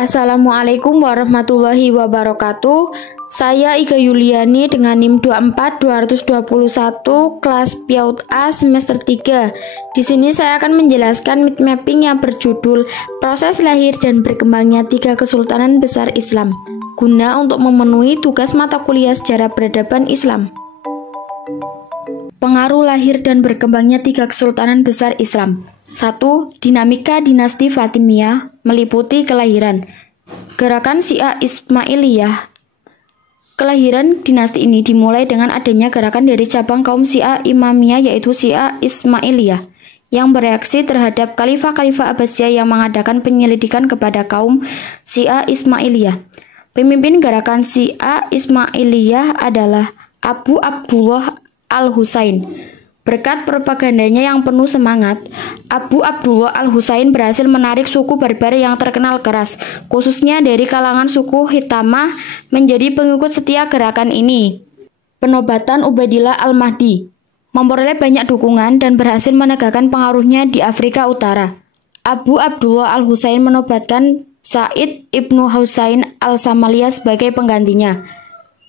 Assalamualaikum warahmatullahi wabarakatuh. Saya Iga Yuliani dengan NIM 24221 kelas PIAUD A semester 3. Di sini saya akan menjelaskan mid mapping yang berjudul Proses Lahir dan Berkembangnya Tiga Kesultanan Besar Islam, guna untuk memenuhi tugas mata kuliah Sejarah Peradaban Islam. Pengaruh lahir dan berkembangnya tiga kesultanan besar Islam. 1. Dinamika dinasti Fatimiyah meliputi kelahiran. Gerakan Syiah Ismailiyah. Kelahiran dinasti ini dimulai dengan adanya gerakan dari cabang kaum Syiah Imamiyah yaitu Syiah Ismailiyah yang bereaksi terhadap khalifah-khalifah Abbasiyah yang mengadakan penyelidikan kepada kaum Syiah Ismailiyah. Pemimpin gerakan Syiah Ismailiyah adalah Abu Abdullah Al-Husain. Berkat propagandanya yang penuh semangat, Abu Abdullah Al-Husain berhasil menarik suku Barbar yang terkenal keras, khususnya dari kalangan suku Hitamah, menjadi pengikut setia gerakan ini. Penobatan Ubaidillah Al-Mahdi memperoleh banyak dukungan dan berhasil menegakkan pengaruhnya di Afrika Utara. Abu Abdullah Al-Husain menobatkan Said Ibnu Husain Al-Samaliyah sebagai penggantinya.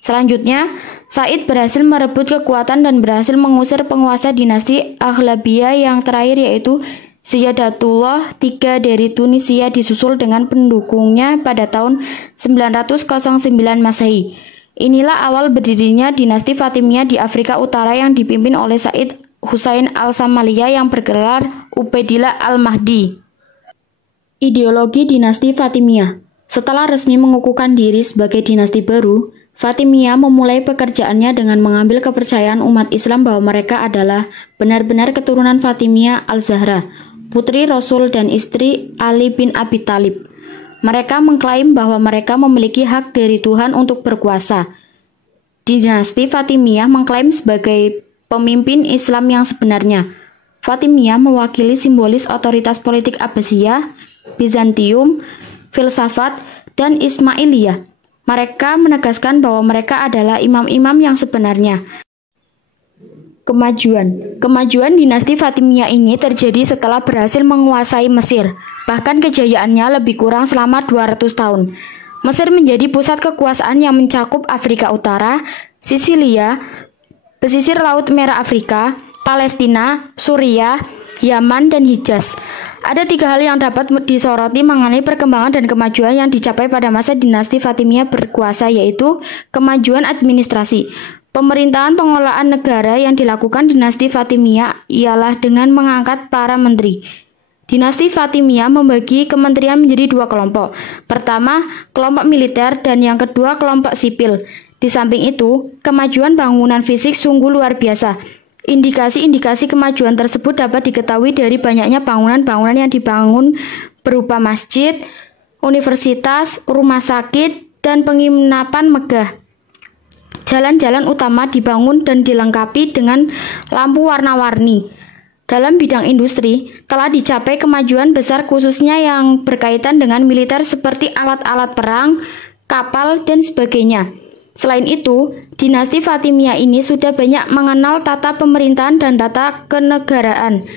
Selanjutnya, Said berhasil merebut kekuatan dan berhasil mengusir penguasa dinasti Aghlabiyah yang terakhir yaitu Ziyadatullah III dari Tunisia disusul dengan pendukungnya pada tahun 909 Masehi. Inilah awal berdirinya dinasti Fatimiyah di Afrika Utara yang dipimpin oleh Said Husain Al-Samaliyah yang bergelar Ubaidillah Al-Mahdi. Ideologi dinasti Fatimiyah. Setelah resmi mengukuhkan diri sebagai dinasti baru, Fatimiyah memulai pekerjaannya dengan mengambil kepercayaan umat Islam bahwa mereka adalah benar-benar keturunan Fatimiyah Al-Zahra, putri Rasul dan istri Ali bin Abi Thalib. Mereka mengklaim bahwa mereka memiliki hak dari Tuhan untuk berkuasa. Dinasti Fatimiyah mengklaim sebagai pemimpin Islam yang sebenarnya. Fatimiyah mewakili simbolis otoritas politik Abbasiyah, Bizantium, filsafat, dan Ismailiyah. Mereka menegaskan bahwa mereka adalah imam-imam yang sebenarnya. Kemajuan dinasti Fatimiyah ini terjadi setelah berhasil menguasai Mesir. Bahkan kejayaannya lebih kurang selama 200 tahun. Mesir menjadi pusat kekuasaan yang mencakup Afrika Utara, Sisilia, pesisir Laut Merah Afrika, Palestina, Suriah, Yaman, dan Hijaz. Ada tiga hal yang dapat disoroti mengenai perkembangan dan kemajuan yang dicapai pada masa dinasti Fatimiyah berkuasa, yaitu kemajuan administrasi. Pemerintahan pengelolaan negara yang dilakukan dinasti Fatimiyah ialah dengan mengangkat para menteri. Dinasti Fatimiyah membagi kementerian menjadi dua kelompok. Pertama, kelompok militer dan yang kedua kelompok sipil. Di samping itu, kemajuan bangunan fisik sungguh luar biasa. Indikasi-indikasi kemajuan tersebut dapat diketahui dari banyaknya bangunan-bangunan yang dibangun berupa masjid, universitas, rumah sakit, dan penginapan megah. Jalan-jalan utama dibangun dan dilengkapi dengan lampu warna-warni. Dalam bidang industri, telah dicapai kemajuan besar khususnya yang berkaitan dengan militer seperti alat-alat perang, kapal, dan sebagainya. Selain itu, dinasti Fatimiyah ini sudah banyak mengenal tata pemerintahan dan tata kenegaraan.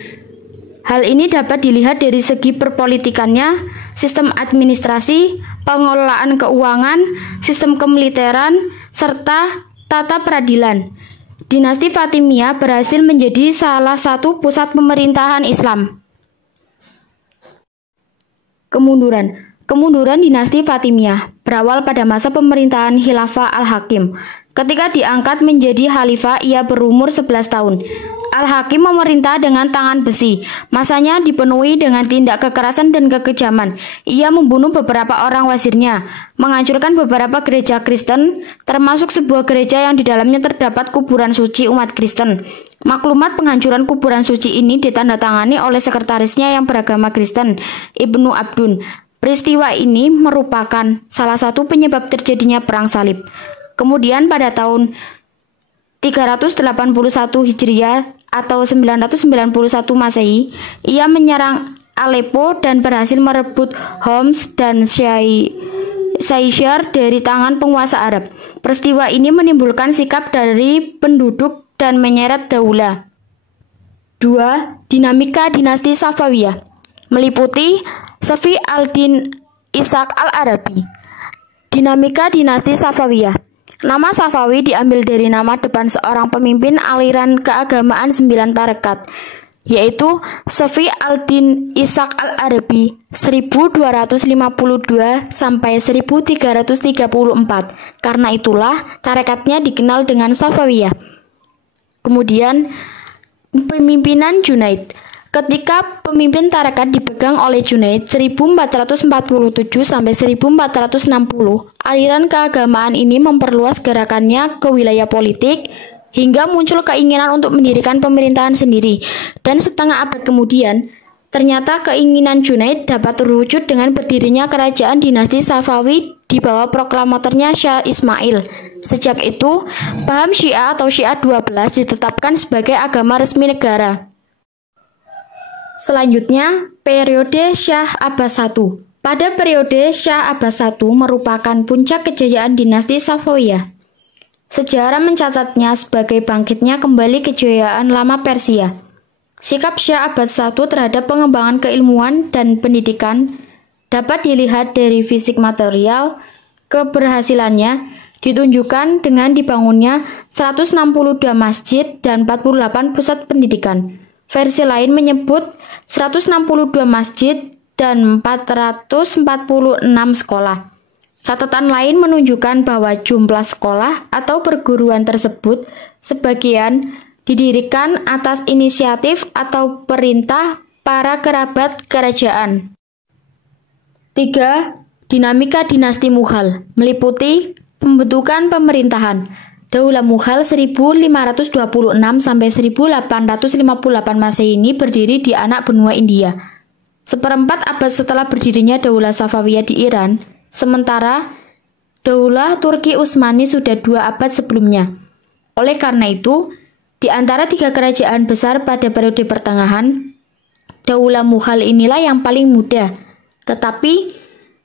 Hal ini dapat dilihat dari segi perpolitikannya, sistem administrasi, pengelolaan keuangan, sistem kemiliteran, serta tata peradilan. Dinasti Fatimiyah berhasil menjadi salah satu pusat pemerintahan Islam. Kemunduran dinasti Fatimiyah berawal pada masa pemerintahan Khilafah Al-Hakim. Ketika diangkat menjadi khalifah, ia berumur 11 tahun. Al-Hakim memerintah dengan tangan besi. Masanya dipenuhi dengan tindak kekerasan dan kekejaman. Ia membunuh beberapa orang wazirnya, menghancurkan beberapa gereja Kristen, termasuk sebuah gereja yang di dalamnya terdapat kuburan suci umat Kristen. Maklumat penghancuran kuburan suci ini ditandatangani oleh sekretarisnya yang beragama Kristen, Ibnu Abdun. Peristiwa ini merupakan salah satu penyebab terjadinya Perang Salib. Kemudian pada tahun 381 Hijriah atau 991 Masehi, ia menyerang Aleppo dan berhasil merebut Homs dan Saishar dari tangan penguasa Arab. Peristiwa ini menimbulkan sikap dari penduduk dan menyeret daulah. 2. Dinamika dinasti Safawiyah meliputi Safi al-Din Ishaq al-Arabi. Dinamika dinasti Safawiyah. Nama Safawi diambil dari nama depan seorang pemimpin aliran keagamaan 9 tarekat, yaitu Safi al-Din Ishaq al-Arabi 1252 sampai 1334. Karena itulah tarekatnya dikenal dengan Safawiyah. Kemudian pemimpinan Junaid. Ketika pemimpin tarekat dipegang oleh Junaid 1447 sampai 1460, aliran keagamaan ini memperluas gerakannya ke wilayah politik hingga muncul keinginan untuk mendirikan pemerintahan sendiri. Dan setengah abad kemudian, ternyata keinginan Junaid dapat terwujud dengan berdirinya kerajaan dinasti Safawi di bawah proklamatornya Syah Ismail. Sejak itu, paham Syiah atau Syiah 12 ditetapkan sebagai agama resmi negara. Selanjutnya, periode Syah Abbas I. Pada periode Syah Abbas I merupakan puncak kejayaan dinasti Safawiyah. Sejarah mencatatnya sebagai bangkitnya kembali kejayaan lama Persia. Sikap Syah Abbas I terhadap pengembangan keilmuan dan pendidikan dapat dilihat dari fisik material. Keberhasilannya ditunjukkan dengan dibangunnya 162 masjid dan 48 pusat pendidikan. Versi lain menyebut 162 masjid dan 446 sekolah. Catatan lain menunjukkan bahwa jumlah sekolah atau perguruan tersebut sebagian didirikan atas inisiatif atau perintah para kerabat kerajaan. 3. Dinamika dinasti Mughal meliputi pembentukan pemerintahan. Daulah Mughal 1526 sampai 1858 Masehi ini berdiri di anak benua India. Seperempat abad setelah berdirinya Daulah Safawiyah di Iran, sementara Daulah Turki Utsmani sudah 2 abad sebelumnya. Oleh karena itu, di antara 3 kerajaan besar pada periode pertengahan, Daulah Mughal inilah yang paling muda. Tetapi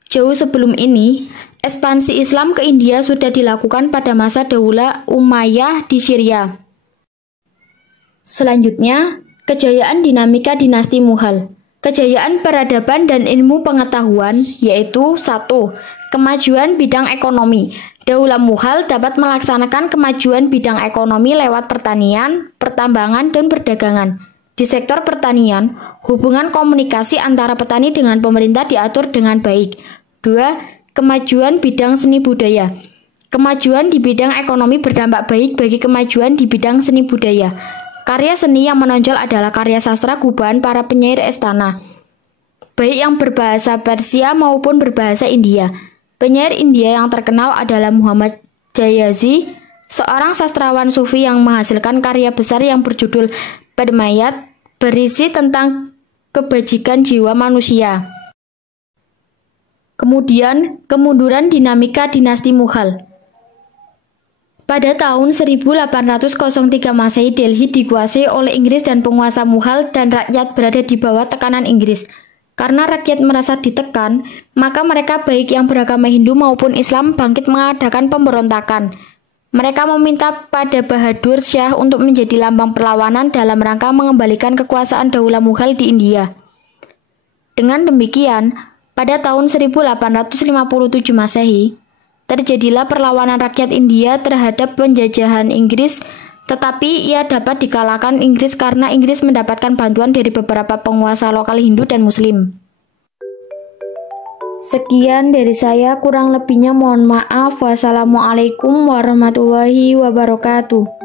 jauh sebelum ini, ekspansi Islam ke India sudah dilakukan pada masa Daulah Umayyah di Syria. Selanjutnya, kejayaan dinamika dinasti Mughal. Kejayaan peradaban dan ilmu pengetahuan, yaitu 1. Kemajuan bidang ekonomi. Daulah Mughal dapat melaksanakan kemajuan bidang ekonomi lewat pertanian, pertambangan, dan perdagangan. Di sektor pertanian, hubungan komunikasi antara petani dengan pemerintah diatur dengan baik. 2. Kemajuan bidang seni budaya. Kemajuan di bidang ekonomi berdampak baik bagi kemajuan di bidang seni budaya. Karya seni yang menonjol adalah karya sastra gubahan para penyair istana, baik yang berbahasa Persia maupun berbahasa India. Penyair India yang terkenal adalah Muhammad Jayazi, seorang sastrawan sufi yang menghasilkan karya besar yang berjudul Padmayat, berisi tentang kebajikan jiwa manusia. Kemudian, kemunduran dinamika dinasti Mughal. Pada tahun 1803 Masehi, Delhi dikuasai oleh Inggris dan penguasa Mughal dan rakyat berada di bawah tekanan Inggris. Karena rakyat merasa ditekan, maka mereka baik yang beragama Hindu maupun Islam bangkit mengadakan pemberontakan. Mereka meminta pada Bahadur Shah untuk menjadi lambang perlawanan dalam rangka mengembalikan kekuasaan Daulah Mughal di India. Dengan demikian, pada tahun 1857 Masehi, terjadilah perlawanan rakyat India terhadap penjajahan Inggris, tetapi ia dapat dikalahkan Inggris karena Inggris mendapatkan bantuan dari beberapa penguasa lokal Hindu dan Muslim. Sekian dari saya, kurang lebihnya mohon maaf. Wassalamualaikum warahmatullahi wabarakatuh.